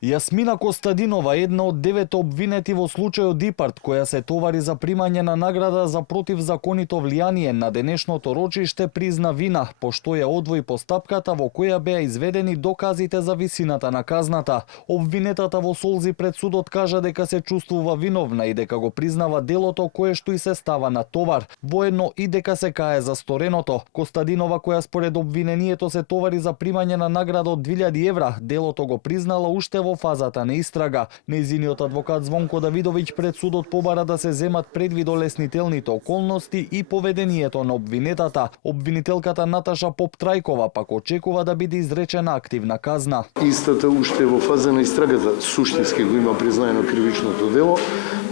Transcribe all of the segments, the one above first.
Јасмина Костадинова, една од 9 обвинети во случајот Дипарт, која се товари за примање на награда за противзаконито влијание, на денешното рочиште призна вина, пошто ја одвои постапката во која беа изведени доказите за висината на казната. Обвинетата во солзи пред судот кажа дека се чувствува виновна и дека го признава делото кое што и се става на товар, воедно и дека се кае за стореното. Костадинова, која според обвинението се товари за примање на награда од 2000 евра, делото го признала уште во фазата на истрага. Нејзиниот адвокат Звонко Давидовиќ пред судот побара да се земат предвид олеснителните околности и поведението на обвинетата. Обвинителката Наташа Поптрајкова пак очекува да биде изречена активна казна. Истата уште во фаза на истрагата суштински го има признаено кривичното дело,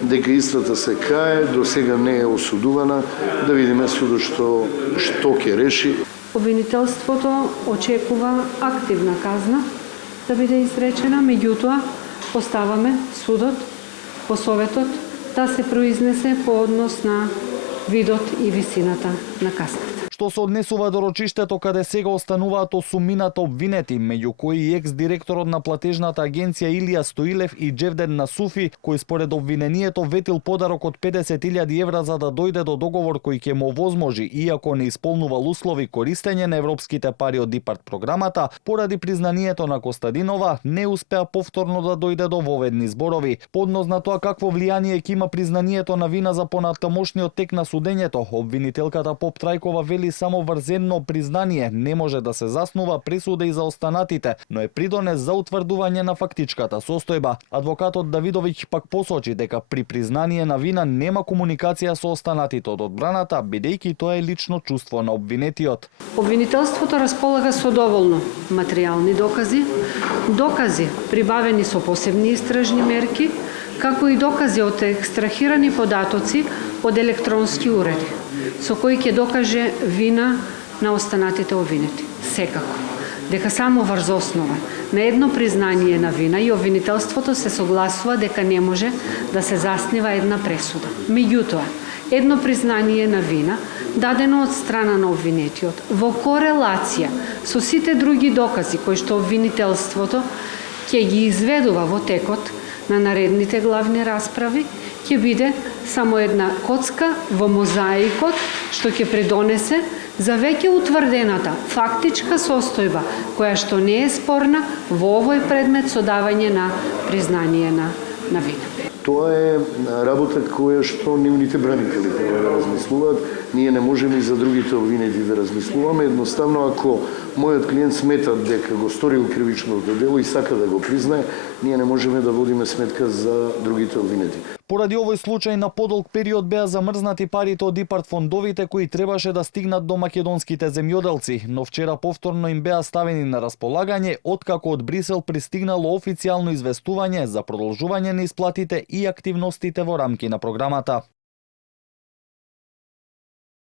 дека истата се кае, до сега не е осудувана, да видиме судот што ќе реши. Обвинителството очекува активна казна да биде изречена, меѓутоа поставаме судот по советот да се произнесе по однос на видот и висината на казната. Што се однесува до рочиштето каде сега остануваат осумината обвинети, меѓу кои и екс-директорот на платежната агенција Илија Стоилев и Џевден Насуфи, кој според обвинението ветил подарок од 50.000 евра за да дојде до договор кој ќе му овозможи, иако не исполнувал услови, користење на европските пари од Дипарт програмата, поради признанието на Костадинова, не успеа повторно да дојде до воведни зборови. Поднос на тоа какво влијание ќе има признанието на вина за понатамошниот тек на судењето, обвинителката Поптрајкова вели само врз едно признание не може да се заснува пресуда и за останатите, но е придонес за утврдување на фактичката состојба. Адвокатот Давидовиќ пак посочи дека при признание на вина нема комуникација со останатите од одбраната, бидејќи тоа е лично чувство на обвинетиот. Обвинителството располага со доволно материјални докази прибавени со посебни истражни мерки, како и докази од екстрахирани податоци од електронски уреди, со кои ќе докаже вина на останатите обвинети. Секако, дека само врз основа на едно признание на вина и обвинителството се согласува дека не може да се заснива една пресуда. Меѓутоа, едно признание на вина, дадено од страна на обвинетиот, во корелација со сите други докази кои што обвинителството ќе ги изведува во текот на наредните главни расправи, ќе биде само една коцка во мозаикот што ќе придонесе за веќе утврдената фактичка состојба, која што не е спорна во овој предмет со давање на признание на вина. Тоа е работа која што нивните бранители треба да размислуваат. Ние не можеме и за другите обвинети да размислуваме. Едноставно, ако мојот клиент смета дека го сторил кривичното дело и сака да го признае, ние не можеме да водиме сметка за другите обвинети. Поради овој случај на подолг период беа замрзнати парите од Дипарт фондовите кои требаше да стигнат до македонските земјоделци, но вчера повторно им беа ставени на располагање откако од Брисел пристигнало официјално известување за продолжување на исплатите и активностите во рамки на програмата.